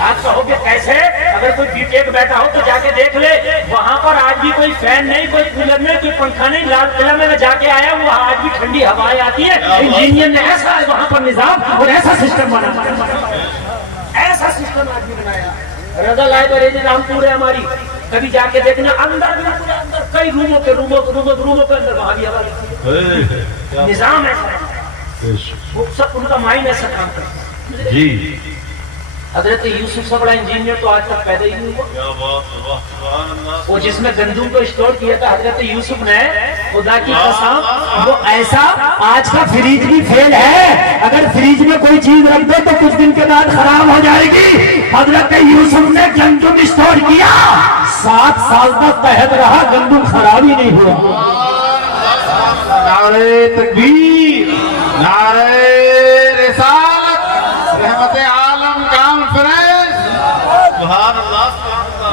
आप कहोगे कैसे? अगर कोई बीटेक बैठा हो तो जाके देख ले, वहां पर आज भी कोई फैन नहीं, कोई कूलर नहीं, कोई पंखा नहीं। लाल किला में मैं जाके आया, वहां आज भी ठंडी हवाएं आती है। इंजीनियर ने ऐसा वहां पर निजाम और ऐसा सिस्टम बनाया, ऐसा सिस्टम आज भी बनाया। रजा लाइब्रेरी रामपुर है हमारी, कभी जाके देखना, अंदर अंदर कई रूमों के अंदर वहां भी हवा, निजाम ऐसा, वो सब उनका माइंड ऐसा काम करता है जी। हजरत यूसुफ से बड़ा इंजीनियर तो आज तक पैदा ही नहीं हुआ। वो जिसमें गंदुम को स्टोर किया था हजरत यूसुफ ने, खुदा की कसम, वो ऐसा, आज का फ्रिज भी फेल है। अगर फ्रिज में कोई चीज रख दो तो कुछ दिन के बाद खराब हो जाएगी। हजरत यूसुफ ने गंदुम स्टोर किया, 7 साल तक तहत रहा, गंदुम खराब ही नहीं हुआ। नारे तकबीर, नारे रिसालत, रहमत आलम कॉन्फ्रेंस।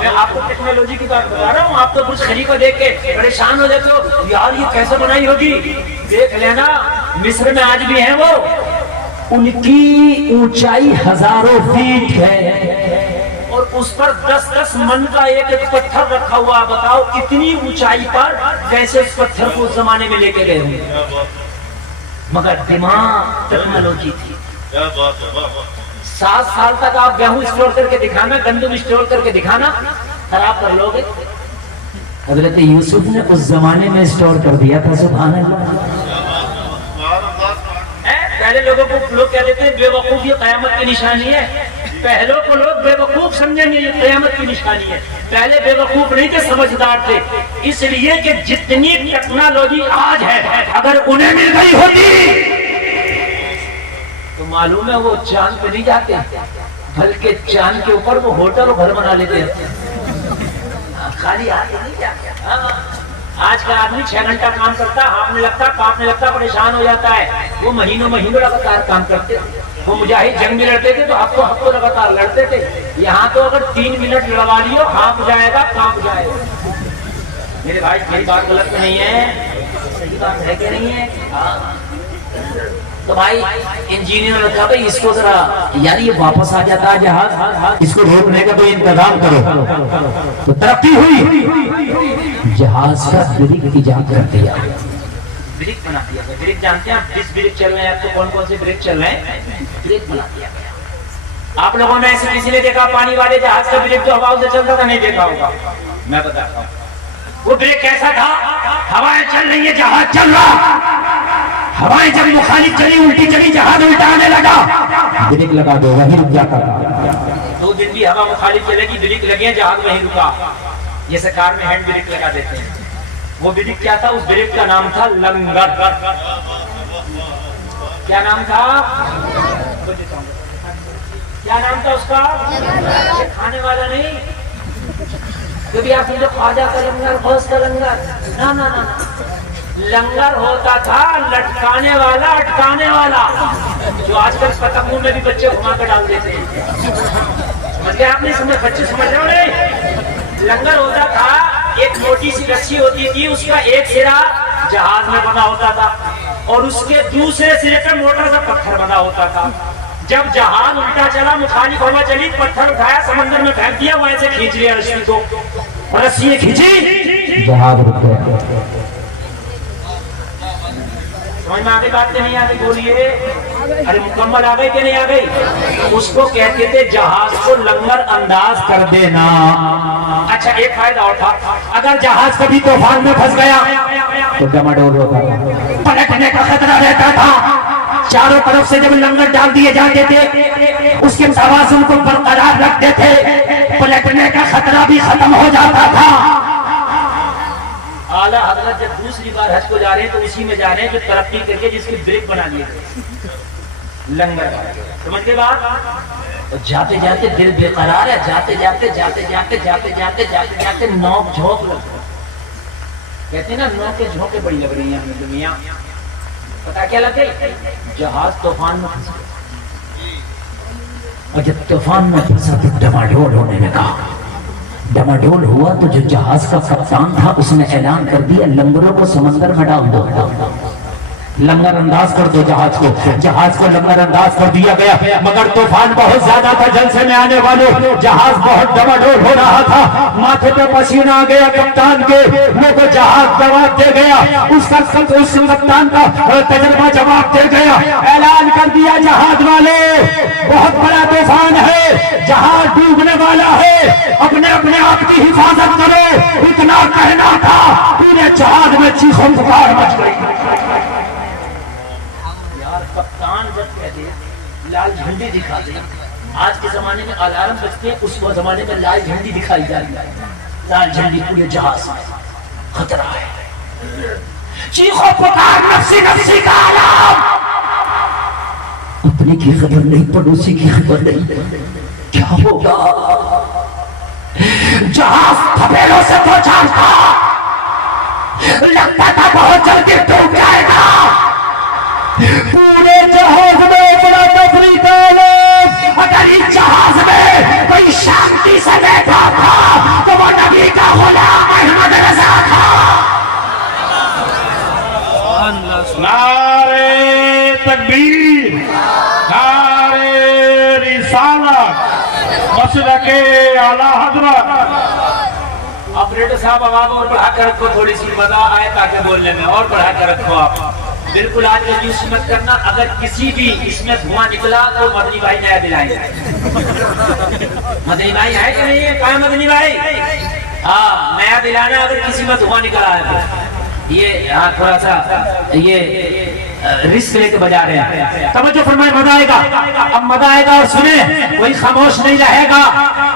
मैं आपको टेक्नोलॉजी की बात बता रहा हूँ। आप तो बुर्ज खलीफा देख के परेशान हो जाते हो, यार ये कैसे बनाई होगी। देख लेना, मिस्र में आज भी है वो, उनकी ऊंचाई हजारों फीट है और उस पर 10-10 मन का एक पत्थर रखा हुआ। बताओ इतनी ऊंचाई पर कैसे इस पत्थर को उस जमाने में लेके गए होंगे, मगर दिमाग, टेक्नोलॉजी थी। 7 साल तक आप गेहूं स्टोर करके दिखाना, गंदम स्टोर करके दिखाना, खराब कर लोगे। हजरत यूसुफ ने उस जमाने में स्टोर कर दिया था। सुभान अल्लाह। पहले लोगों को लोग कहते थे बेवकूफ ये कयामत की निशानी है। पहले को लोग बेवकूफ समझेंगे, ये कयामत की निशानी है। पहले बेवकूफ नहीं थे, समझदार थे। इसलिए कि जितनी टेक्नोलॉजी आज है, अगर उन्हें मिल गई होती तो मालूम है वो चांद पे नहीं जाते, बल्कि चांद के ऊपर वो होटल और घर बना लेते हैं। खाली हाथ नहीं जाते। आज का आदमी 6 घंटा काम करता, हाफने लगता, कांपने लगता, परेशान हो जाता है। वो महीनों लगातार काम करते। वो मुजाहिद जंग में लड़ते थे तो हफ्तों लगातार लड़ते थे। यहाँ तो अगर 3 मिनट लड़वा लियो, हाँप जाएगा, कांप जाएगा। मेरे भाई, मेरी बात गलत तो नहीं है, सही बात है कि नहीं है? हाँ। तो भाई इंजीनियर ने कहा भाई इसको जरा, यार ये वापस आ जाता है जहाज, इसको रोकने का तो इंतजाम करो। तो तरक्की हुई, जहाज का ब्रिक इजाद कर दिया, ब्रिक बना दिया। ब्रिक जानते हैं आप, 20 ब्रिक चल रहे हैं, आपको कौन कौन से ब्रिक चल रहे हैं? ब्रिक बना दिया गया। आप लोगों ने ऐसे किसी ने देखा पानी वाले जहाज का ब्रिक जो हवाओं से चलता था? नहीं देखा होगा, मैं बताता हूँ। वो ब्रिक कैसा था? हवाएं चल रही है, जहाज चल रहा, हवाएं जब मुखालिफ चली, उल्टी चली, जहाज उल्टा आने लगा, ब्रेक लगा दो, वहीं रुक जाता था। 2 दिन भी हवा मुखालिफ चलेगी, ब्रेक लगे, जहाज वहीं रुका। ये सरकार में हैंड ब्रेक लगा देते हैं। वो ब्रेक क्या था? उस ब्रेक का नाम था लंगर। क्या नाम था? क्या नाम था उसका? ये खाने वाला नहीं, कभी आप समझो ख्वाजा का लंगर, गौस का लंगर, ना ना ना, लंगर होता था लटकाने वाला, अटकाने वाला, जो आजकल पतंगों में भी बच्चे घुमा कर डाल देते हैं। समझ गए आपने? समझ, बच्चे समझ रहे हो नहीं? लंगर होता था, एक मोटी सी रस्सी होती थी, उसका एक सिरा जहाज में बना होता था और उसके दूसरे सिरे पे मोटा सा पत्थर बना होता था। जब जहाज उल्टा चला, मुखालिफ हवा चली, पत्थर उठाया, समंदर में फेंक दिया, वैसे खींच लिया रस्सी को, रस्सी खींची, जहाज रुक गया। समझ में आ गई बात? नहीं आ गई? बोलिए। अरे मुकम्मल आ गई कि नहीं आ गई? उसको कहते थे जहाज को लंगर अंदाज कर देना। अच्छा, एक फायदा और था, अगर जहाज कभी तूफान में फंस गया तो डमाडोल होता था, पलटने का खतरा रहता था। चारों तरफ से जब लंगर डाल दिए जाते थे, उसके तवाज़ुन को बरकरार रखते थे, पलटने का खतरा भी खत्म हो जाता था। आला हजरत जब दूसरी बार हज को जा रहे हैं तो उसी में जा रहे हैं जो तरक्की करके जिसकी ब्रेक बना लिए लंगर। समझ के बाद तो जाते जाते दिल बेकरार है, जाते जाते नोक झोंक लग, कहते हैं ना नोक के झोंके बड़ी लग रही है हमें दुनिया। पता क्या लग गई? जहाज तूफान में फंसा, और जब तूफान में फंसा तो डमाडोल होने लगा। डमाडोल हुआ तो जो जहाज का कप्तान था उसने ऐलान कर दिया, लंगरों को समंदर में डाल दो। लंगर अंदाज कर दो जहाज को लंगर अंदाज कर दिया गया। मगर तूफान बहुत ज्यादा था, जलसे में आने वालों जहाज बहुत डमाडोल हो रहा था। माथे पे पसीना आ गया कप्तान के, वो तो जहाज जवाब दे गया, उस कप्तान का तजर्बा जवाब दे गया। ऐलान कर दिया जहाज वाले, बहुत बड़ा तूफान है, जहाज डूबने वाला है, अपने अपने आप की हिफाजत करो। इतना कहना था, पूरे जहाज में चीखों पुकार मच गई। कप्तान जब कह दे लाल झंडी दिखा दे, आज के जमाने में अलार्म बजते हैं, उस जमाने में लाल झंडी दिखाई जा रही है। लाल झंडी पूरे जहाज में खतरा है, चीखो पुकार नफ्सी नफ्सी का अलार्म। अपने की खबर नहीं, पड़ोसी की खबर नहीं, क्या होगा? जहाज थपेलों से दो चार था, लगता था बहुत जल्दी डूब जाएगा। पूरे जहाज में बड़ा तफरी का आलम। अगर इस जहाज में कोई शांति से बैठा था तो वो नबी का गुलाम अहमद रजा था। नारे तकबीर, नारे रिसालत, मसलके आला हजरत। ऑपरेटर साहब आवाज और बढ़ा कर रखो, थोड़ी सी मजा आए ताकि बोलने में, और बढ़ा कर रखो आप। बिल्कुल आज कंजूस मत करना, अगर किसी भी इसमें धुआं निकला तो मदनी भाई नया दिलाएंगे। मदनी भाई है कि नहीं है? कहाँ मदनी भाई? हाँ, नया दिलाना अगर किसी में धुआं निकला है तो। ये हाँ थोड़ा सा ये रिस्क लेके बजा रहे हैं। तवज्जो फरमाए, मजा आएगा, अब मजा आएगा। और सुने, कोई खामोश नहीं रहेगा।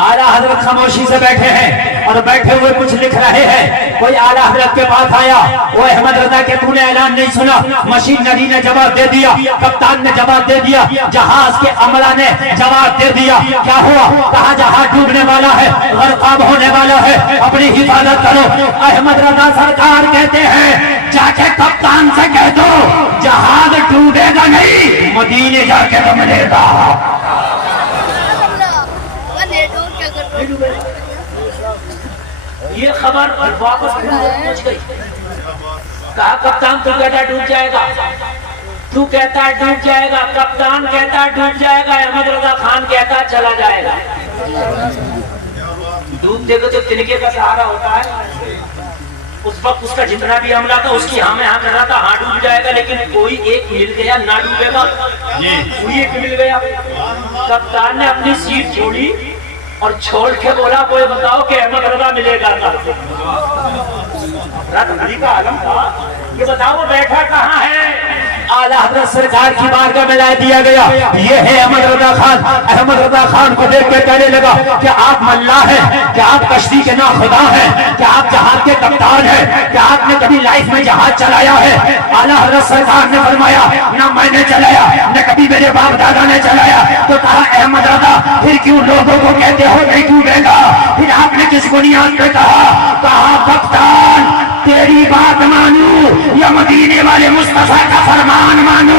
आला हजरत खामोशी से बैठे हैं और बैठे हुए कुछ लिख रहे हैं। कोई आला हजरत के पास आया, वो अहमद रजा के तूने ऐलान नहीं सुना? मशीनरी ने जवाब दे दिया, कप्तान ने जवाब दे दिया, जहाज के अमला ने जवाब दे दिया। क्या हुआ? कहा जहाज डूबने वाला है, गरकाब होने वाला है, अपनी हिफाजत करो। अहमद रजा सरकार कहते हैं, जाके कप्तान से कह दो जहाज डूबेगा नहीं, मदीने जाके तो मिलेगा। ये खबर वापस पहुंच गई। कहा कप्तान तू कहता डूब जाएगा, तू कहता डूब जाएगा, कप्तान कहता डूब जाएगा, अहमद रजा खान कहता चला जाएगा। डूबते को तो तिनके का सहारा होता है। उस वक्त उसका जितना भी हमला था उसकी हाँ में हाँ कर रहा था, हाँ डूब जाएगा, लेकिन कोई एक मिल गया ना डूबेगा, कोई एक मिल गया। कप्तान ने अपनी सीट छोड़ी और छोड़ के बोला कोई बताओ कि अहमद रजा मिलेगा था। का आलम था, ये बताओ वो बैठा कहाँ है? आला हजरत सरकार की बारगाह में ला दिया गया। ये है अहमद रजा खान। अहमद रजा खान को देख के कहने लगा कि आप मल्लाह हैं, क्या आप कश्ती के ना खुदा हैं, क्या आप जहाज के कप्तान हैं, क्या आपने कभी लाइफ में जहाज चलाया है? आला हजरत सरकार ने फरमाया, ना मैंने चलाया, न कभी मेरे बाप दादा ने चलाया। तो कहा अहमद रजा फिर क्यों लोगों को कहते हो नहीं डूबेगा? फिर आपने किस बुनियाद पे कहा? कहा कप्तान तेरी बात मानू या मदीने वाले मुस्तफा का फरमान मानू।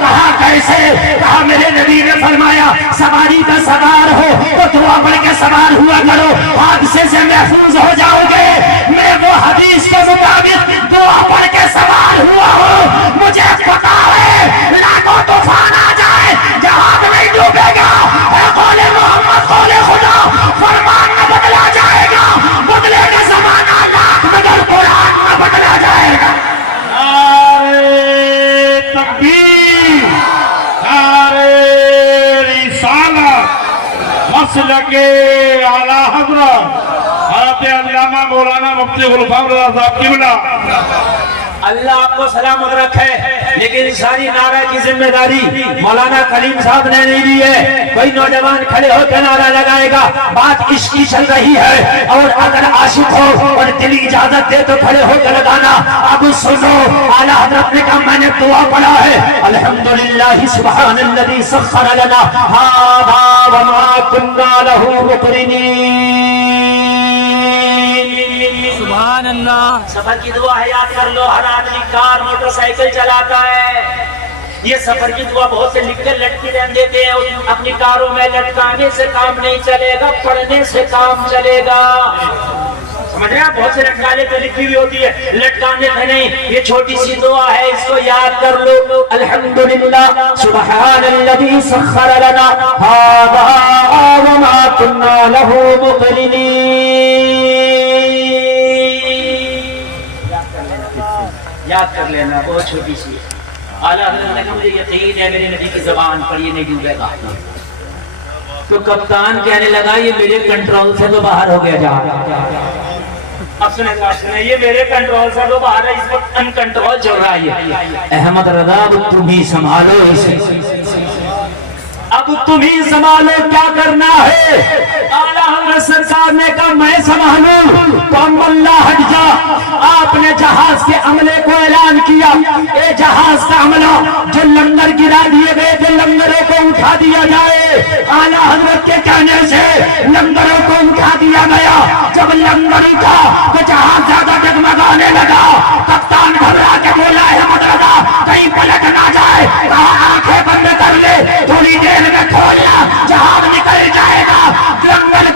कहा कैसे? कहा मेरे नबी ने फरमाया सवारी का सवार हो तो दुआ पढ़ के सवार हुआ करो, हादसे से महफूज हो जाओगे। मैं वो हदीस के मुताबिक दुआ पढ़ के सवार हुआ हूँ। मुझे पता है लाखों तूफान आ जाए जहाज नहीं डूबेगा। कौले मोहम्मद कौले खुदा, फरमान न बदला जाएगा, बदलेगा ज़माना लाख मगर कुरान न बदला जाएगा। नारे तकबीर, नारे रिसालत, मसलके आला हजरत हज़रत अल्लामा मौलाना मुफ्ती गुलफाम रज़ा साहब क़िबला। अल्लाह आपको सलामत रखे, लेकिन सारी नारा की जिम्मेदारी मौलाना कलीम साहब ने नहीं ली है। कोई नौजवान खड़े होकर नारा लगाएगा, बात इश्क की चल रही है, और अगर आशिक हो और दिल इजाजत दे तो खड़े होकर लगाना। अब सुनो, आला हजरत ने कहा मैंने दुआ पढ़ा है, अल्हम्दुलिल्लाह सुब्हानल्लज़ी सख्खर लना हाज़ा व मा कुन्ना लहू मुक़रिनीन। सुभान अल्लाह। सफर की दुआ है, याद कर लो। हर आदमी कार मोटरसाइकिल चलाता है, ये सफर की दुआ बहुत से लिख कर लटकी रहने देते हैं। अपनी कारों में लटकाने से काम नहीं चलेगा, पढ़ने से काम चलेगा। समझ रहे हैं? बहुत से लटकाने पे लिखी हुई होती है, लटकाने पे नहीं, ये छोटी सी दुआ है, इसको याद कर लो। अल्हम्दुलिल्लाह सुब्हानल्लज़ी सख्खर लना हाज़ा व मा कुन्ना लहू मुक़रिनीन। याद कर लेना, बहुत छोटी सी है। आला हज़रत ने कहा मुझे यकीन है मेरे नबी की ज़बान पर ये नहीं डूबेगा। तो कप्तान कहने लगा ये मेरे कंट्रोल से तो बाहर हो गया जहाज। अब सुने ये मेरे कंट्रोल से तो बाहर है, इस वक्त अनकंट्रोल चल रहा है। अहमद रज़ा अब तुम ही संभालो इसे, अब तुम ही संभालो, क्या करना है? आला हज़रत सरकार ने कहा मैं संभालूं, तो अल्लाह हट जा। आपने जहाज के अमले को ऐलान किया, ये जहाज का अमला जो लंगर गिरा दिए गए थे, लंगरों को उठा दिया जाए। आला हज़रत के कहने से लंगरों को उठा दिया गया। जब लंगर उठा तो जहाज ज्यादा जगमगाने लगा। कप्तान घबरा के बोला है मदरदा कहीं पलट ना जाए, आंखें बंद कर ले, थोड़ी देर में खोलना, जहाज निकल जाएगा। जंगल